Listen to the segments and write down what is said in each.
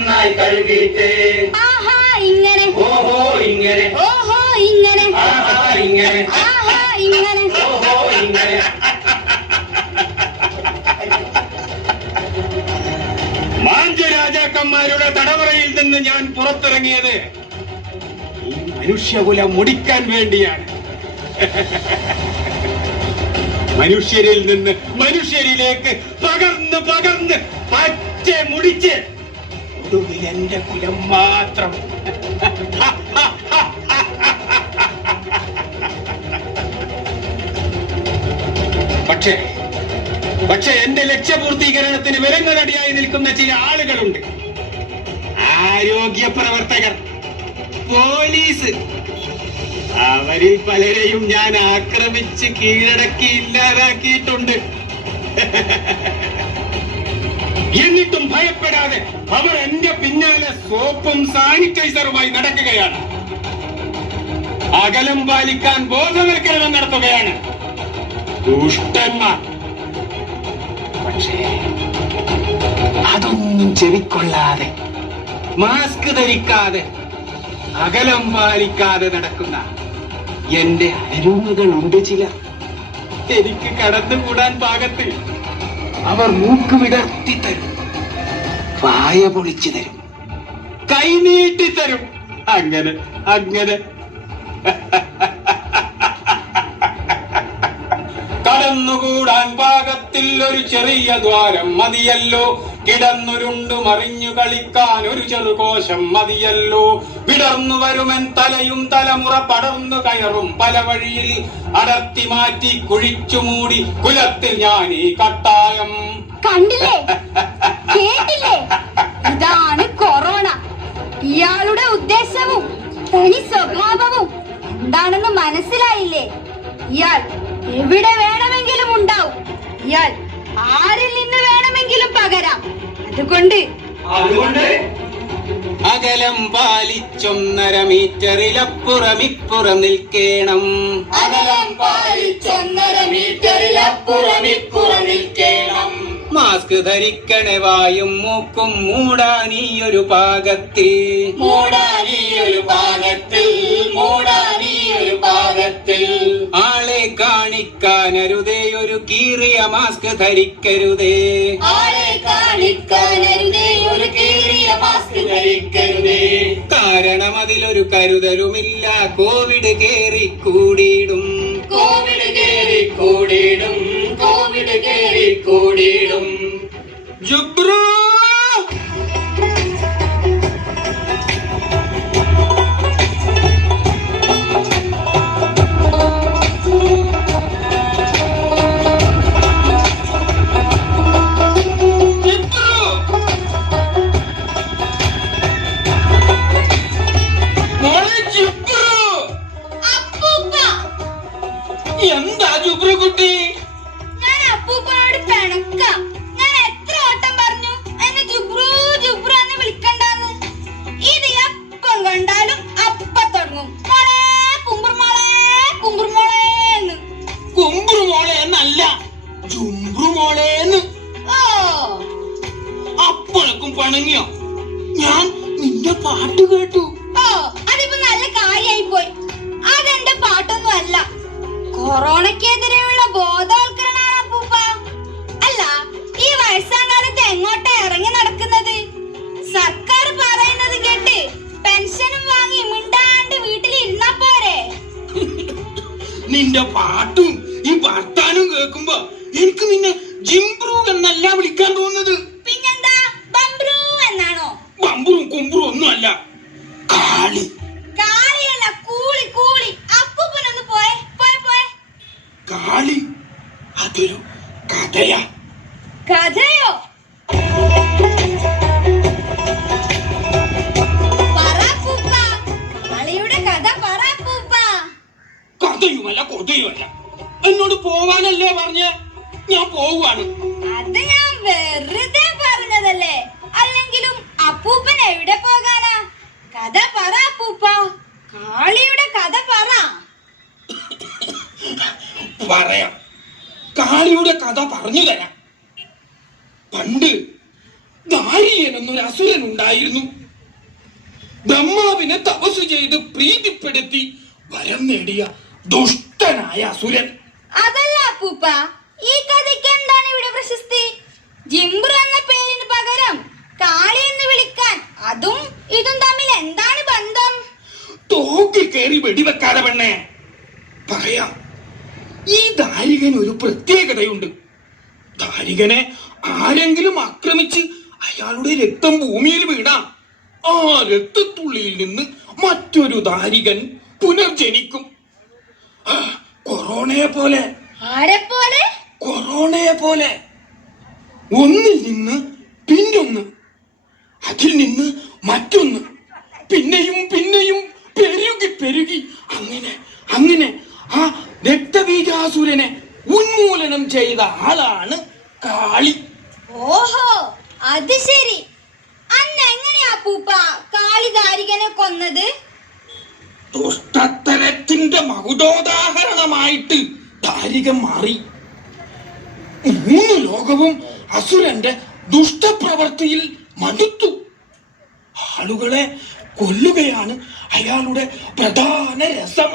നന്നായി കഴുകിയിട്ട്. ആഹാ ഇങ്ങനെ. ഓഹോ ഇങ്ങനെ. ഓഹോ ഇങ്ങനെ. ആഹാ ഇങ്ങനെ. ആഹാ ഇങ്ങനെ. ഓഹോ ഇങ്ങനെ. മാഞ്ച രാജാക്കന്മാരുടെ തടവറയിൽ നിന്ന് ഞാൻ പുറത്തിറങ്ങിയത് ഈ മനുഷ്യകുലം മുടിക്കാൻ വേണ്ടിയാണ്. മനുഷ്യരിൽ നിന്ന് മനുഷ്യരിലേക്ക് പകർന്ന് പകർന്ന് പച്ച മുടിച്ച് ഒടുവിൽ എന്റെ കുലം മാത്രം. പക്ഷേ പക്ഷെ എന്റെ ലക്ഷ്യപൂർത്തീകരണത്തിന് വിലങ്ങളടിയായി നിൽക്കുന്ന ചില ആളുകളുണ്ട്. ആരോഗ്യ പ്രവർത്തകർ പോലീസ്. അവരിൽ പലരെയും ഞാൻ ആക്രമിച്ച് കീഴടക്കി ഇല്ലാതാക്കിയിട്ടുണ്ട്. എന്നിട്ടും ഭയപ്പെടാതെ അവർ എന്റെ പിന്നാലെ സോപ്പും സാനിറ്റൈസറുമായി നടക്കുകയാണ്. അകലം പാലിക്കാൻ ബോധവൽക്കരണം നടത്തുകയാണ്. ദുഷ്ടന്മാർ. പക്ഷേ അതൊന്നും ചെവിക്കൊള്ളാതെ മാസ്ക് ധരിക്കാതെ അകലം പാലിക്കാതെ നടക്കുന്ന എന്റെ അരുമകളുണ്ട് ചില എനിക്ക് കടന്നുകൂടാൻ പാകത്തിൽ. അവർ മൂക്ക് വിടർത്തി തരും. വായ പൊളിച്ചു തരും. കൈനീട്ടി തരും. അങ്ങനെ അങ്ങനെ. കടന്നുകൂടാൻ പാകത്തിൽ ഒരു ചെറിയ ദ്വാരം മതിയല്ലോ. കിടന്നുരുണ്ടു മറിഞ്ഞു കളിക്കാൻ ഒരു ചെറുകോശം മതിയല്ലോ. വിടർന്നു വരുമൻ തലയും തലമുറ പടർന്നു കയറും പല വഴിയിൽ. അടർത്തി മാറ്റി കുഴിച്ചു മൂടി കുലത്തിൽ ഞാൻ ഈ കട്ടായം കണ്ടില്ലേ? കേട്ടില്ലേ? ഇതാണ് കൊറോണ. ഇയാളുടെ ഉദ്ദേശവും തനി സ്വഭാവവും എന്താണെന്ന് മനസ്സിലായില്ലേ? ഇയാൾ എവിടെ വേണമെങ്കിലും ഉണ്ടാവും. ഇയാൾ ആരിൽ നിന്ന് വേണമെങ്കിലും പകരാം. അതുകൊണ്ട് അതുകൊണ്ട് അകലം പാലിച്ചൊന്നര ഇപ്പുറം നിൽക്കേണം. അകലം പാലിച്ചൊന്നര ഇപ്പുറം നിൽക്കേണം മാസ്ക് ധരിക്കണേ വായും മൂക്കും മൂടാനീ ഒരു പാകത്തിൽ. മൂടാനീ ഒരു പാകത്തിൽ ഒരു പാകത്തിൽ. ആളെ കാണിക്കാനരുതേ ഒരു കീറിയ മാസ്ക് ധരിക്കരുതേ. ആളെ കാണിക്കാനരുതേ ഒരു കീറിയ മാസ്ക് ധരിക്കരുതേ. കാരണം അതിലൊരു കരുതലുമില്ല കോവിഡ് കേറി കൂടിയിടും. കോവിഡ് കേറി കൂടിയിടും. കൂടിയിടും ജുബ്രു ജുംബ്രു മോളേന്ന് ഓ അപ്പോഴേക്കും പണങ്ങിയോ? ഞാൻ നിന്റെ പാട്ട് കേട്ടു. ഓ അതിപ്പോ നല്ല കാര്യായി പോയി അതെന്റെ പാട്ടൊന്നും അല്ല. കൊറോണക്കെതിരെയുള്ള ബോധവൽക്കരണമാണ് അപ്പൂപ്പ. അല്ല ഈ വയസ്സാം കാലത്ത് എങ്ങോട്ടാ ഇറങ്ങി നടക്കുന്നത്? സർക്കാർ പറയുന്നത് കേട്ട് പെൻഷനും വാങ്ങി മിണ്ടാണ്ട് വീട്ടിൽ ഇരുന്നാ പോരെ? നിന്റെ പാട്ടും ഈ വർത്താനും കേൾക്കുമ്പോ എനിക്ക് നിന്നെ ജിംബ്രു എന്നല്ല വിളിക്കാൻ തോന്നുന്നത്. പിന്നെന്താ? ബംബ്രു എന്നാണോ? ബംബ്രും കുംബ്രും ഒന്നും അല്ല കാളി. പറയാം. കാളിയുടെ കഥ പറഞ്ഞു തരാം. പണ്ട് ദാരിയൻ എന്നൊരു അസുരൻ ഉണ്ടായിരുന്നു. ബ്രഹ്മാവിനെ തപസ് ചെയ്ത് പ്രീതിപ്പെടുത്തി വരം നേടിയ ദുഷ്ടനായ അസുരൻ. അതല്ല അപ്പൂപ്പ ഈ കഥയ്ക്ക് എന്താണ് ഇവിടെ പ്രശസ്തി? ജിംബ്രു എന്ന പേരിന് പകരം കാളി എന്ന് വിളിക്കാൻ അതും ഇതും തമ്മിൽ എന്താണ് ബന്ധം? തോക്കി കയറി വെടിവെക്കാതെ പെണ്ണേ പറയാം. ഈ ദാരികന് ഒരു പ്രത്യേകതയുണ്ട്. ദാരികനെ ആരെങ്കിലും ആക്രമിച്ച് അയാളുടെ രക്തം ഭൂമിയിൽ വീണാം ആ രക്തത്തുള്ളിയിൽ നിന്ന് മറ്റൊരു ദാരികൻ പുനർജനിക്കും. കൊറോണയെ പോലെ? കൊറോണയെ പോലെ. ഒന്നിൽ നിന്ന് പിന്നൊന്ന് അതിൽ നിന്ന് മറ്റൊന്ന് പിന്നെയും പിന്നെയും പെരുകി പെരുകി അങ്ങനെ അങ്ങനെ ആ രക്തബീജാസുരനെ ഉന്മൂലനം ചെയ്ത ആളാണ് കാളി. ഓഹോ അത് ശരി. അന്ന് എങ്ങനെയാ പൂപ്പ കാളിദാരികനെ കൊന്നത്? ദുഷ്ടത്തരത്തിന്റെ മകുതോദാഹരണമായിട്ട് ദാരികം മാറി. മൂന്ന് ലോകവും അസുരന്റെ ദുഷ്ടപ്രവൃത്തിയിൽ മടുത്തു. ആളുകളെ കൊല്ലുകയാണ് അയാളുടെ പ്രധാന രസം.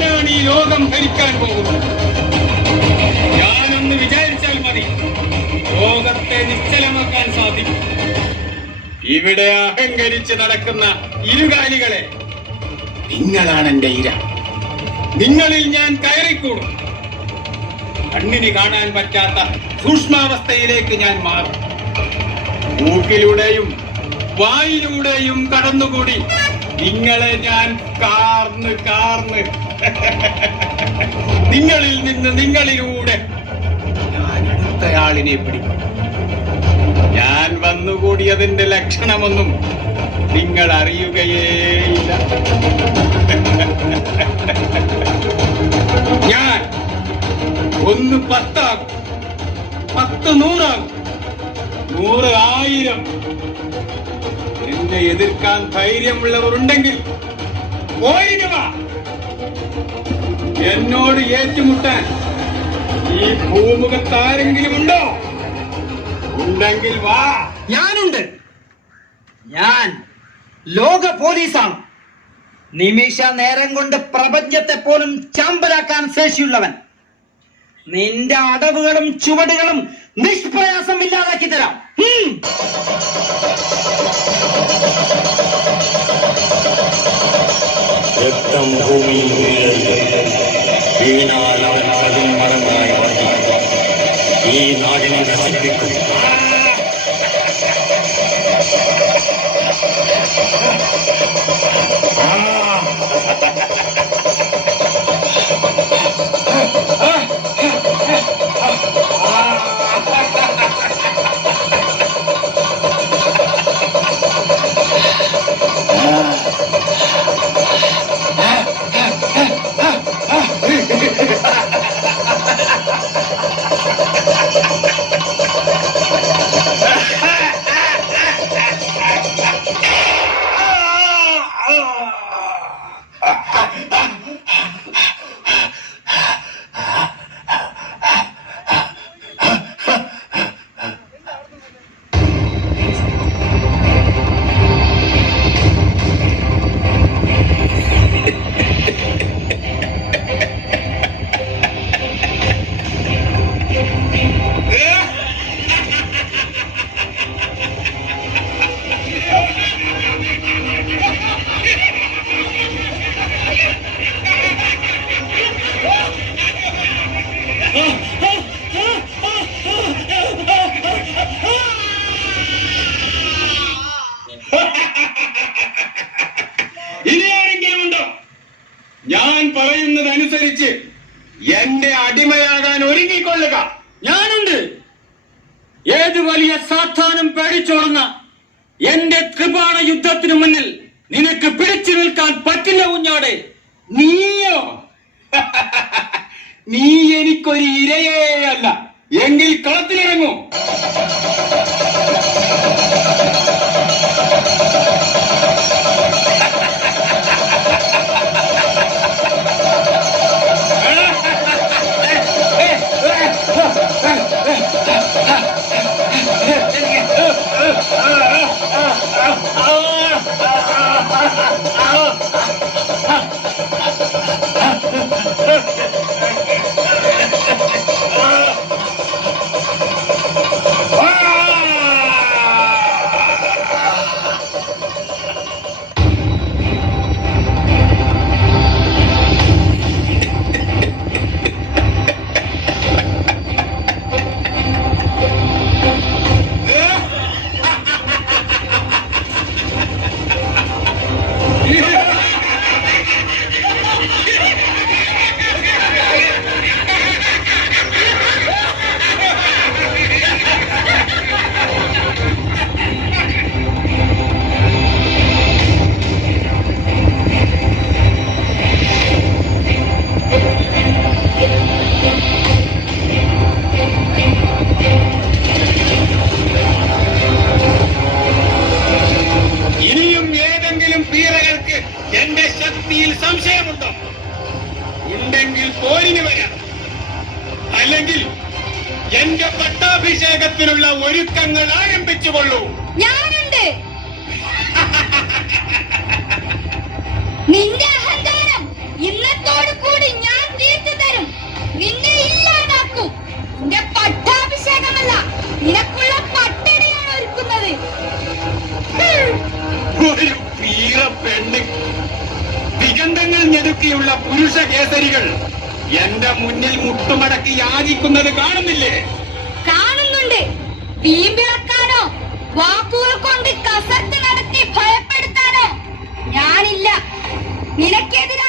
ഞാനാണ് ഈ ലോകം ഭരിക്കാൻ പോകുന്നത്? ഞാനൊന്ന് വിചാരിച്ചാൽ മതി ലോകത്തെ നിശ്ചലമാക്കാൻ സാധിക്കും. ഇവിടെ അഹങ്കരിച്ച് നടക്കുന്ന ഇരുകാലികളെ നിങ്ങളാണ് എന്റെ ഇര. നിങ്ങളിൽ ഞാൻ കയറിക്കൂടും. കണ്ണിന് കാണാൻ പറ്റാത്ത സൂക്ഷ്മാവസ്ഥയിലേക്ക് ഞാൻ മാറും. മൂക്കിലൂടെയും വായിലൂടെയും കടന്നുകൂടി നിങ്ങളെ ഞാൻ കാർന്ന് കാർന്ന് നിങ്ങളിൽ നിന്ന് നിങ്ങളിലൂടെ ഞാൻ അടുത്തയാളിനെ പിടിക്കും. ഞാൻ വന്നുകൂടിയതിന്റെ ലക്ഷണമൊന്നും നിങ്ങൾ അറിയുകയേയില്ല. ഞാൻ ഒന്ന് പത്താകും പത്ത് നൂറാകും നൂറ് ആയിരം. എന്നെ എതിർക്കാൻ ധൈര്യമുള്ളവരുണ്ടെങ്കിൽ ഉണ്ടെങ്കിൽ പോയിന് വാ. എന്നോട് ഏറ്റുമുട്ടാൻ ഈ ഭൂമുഖത്താരെങ്കിലും ഉണ്ടോ? ഉണ്ടെങ്കിൽ വാ. ഞാനുണ്ട്. ഞാൻ ലോക പോലീസാണ്. നിമിഷ നേരം കൊണ്ട് പ്രപഞ്ചത്തെ പോലും ചാമ്പലാക്കാൻ ശേഷിയുള്ളവൻ. നിന്റെ അടവുകളും ചുവടുകളും നിഷ്പ്രയാസം ഇല്ലാതാക്കി തരാം. ரத்தம் பூமியில் வீழல் வீணால் அவன் பதில் மரமாய் வாழ்ந்தான் நீ நாடினை ரசிப்பிக்கும் നീ എനിക്കൊരു ഇരയേ അല്ല എങ്കിൽ കളത്തിലിറങ്ങൂ ഇനിയും നിനക്കുള്ള ഒരുക്കുന്നത്. ഒരു പീറ പെണ്ണ്. ദിഗന്ധങ്ങൾ ഞെടുക്കിയുള്ള പുരുഷ കേസരികൾ എന്റെ മുന്നിൽ മുട്ടുമടക്കി യാചിക്കുന്നത് കാണുന്നില്ലേ? കാണുന്നുണ്ട്. വീമ്പിളക്കാനോ വാക്കുകൾ കൊണ്ട് കസർത്ത് നടത്തി ഭയപ്പെടുത്താനോ ഞാനില്ല. നിനക്കെതിരായ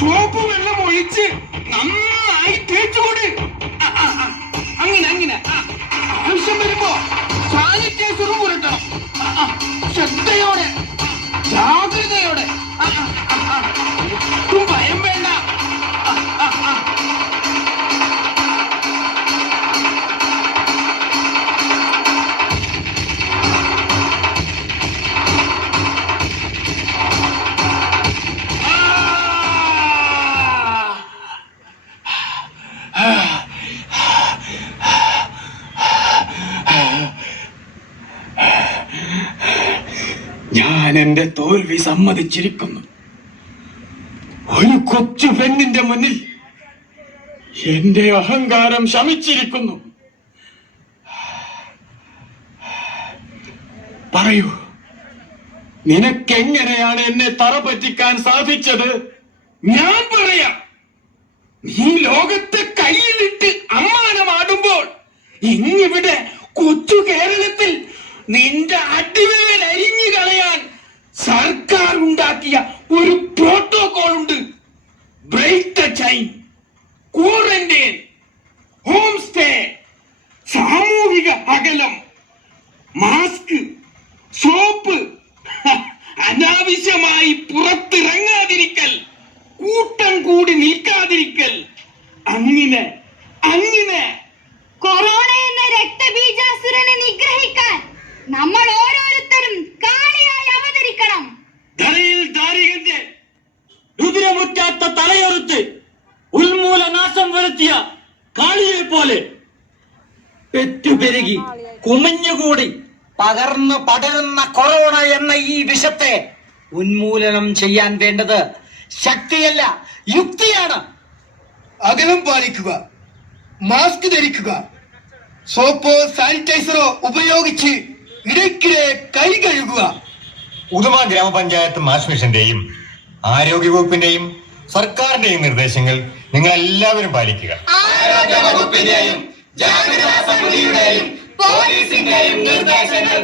സോപ്പ് വെള്ളം ഒഴിച്ച് നന്നായി തേച്ചുകൊട്. അങ്ങനെ അങ്ങനെ. ആവശ്യം വരുമ്പോ സാനിറ്റൈസറും പുരട്ടണം. ശ്രദ്ധയോടെ ജാഗ്രതയോടെ. എന്റെ തോൽവി സമ്മതിച്ചിരിക്കുന്നു. ഒരു കൊച്ചു പെണ്ണിന്റെ മുന്നിൽ എന്റെ അഹങ്കാരം ശമിച്ചിരിക്കുന്നു. പറയൂ നിനക്കെങ്ങനെയാണ് എന്നെ തറ പറ്റിക്കാൻ സാധിച്ചത്? ഞാൻ പറയാം. നീ ലോകത്തെ കയ്യിലിട്ട് അമ്മാനമാടുമ്പോൾ ഇന്നിവിടെ കൊച്ചു കേരളത്തിൽ നിന്റെ അടിവേൽ അരിഞ്ഞു കളയാൻ സർക്കാർ ഉണ്ടാക്കിയ ഒരു പ്രോട്ടോകോൾ ഉണ്ട് break the chain quarantine home stay സാമൂഹിക അകലം മാസ്ക് സോപ്പ് അനാവശ്യമായി പുറത്തിറങ്ങാതിരിക്കൽ കൂട്ടം കൂടി നിൽക്കാതിരിക്കൽ അങ്ങനെ അങ്ങനെ കൊറോണ എന്ന രക്തബീജാസുരനെ നിഗ്രഹിക്കാൻ നമ്മൾ ഓരോരുത്തരും കാ പെരുകി കുമിഞ്ഞുകൂടി പകർന്നു പടരുന്ന കൊറോണ എന്ന ഈ വിഷത്തെ ഉന്മൂലനം ചെയ്യാൻ വേണ്ടത് ശക്തിയല്ല യുക്തിയാണ്. അകലം പാലിക്കുക മാസ്ക് ധരിക്കുക സോപ്പോ സാനിറ്റൈസറോ ഉപയോഗിച്ച് ഇടയ്ക്കിടെ കൈ കഴുകുക. ഉദുമ ഗ്രാമപഞ്ചായത്ത് മാസ് മിഷന്റെയും ആരോഗ്യവകുപ്പിന്റെയും സർക്കാരിന്റെയും നിർദ്ദേശങ്ങൾ നിങ്ങൾ എല്ലാവരും പാലിക്കുക പോലീസിന്റെയും നിർദ്ദേശങ്ങൾ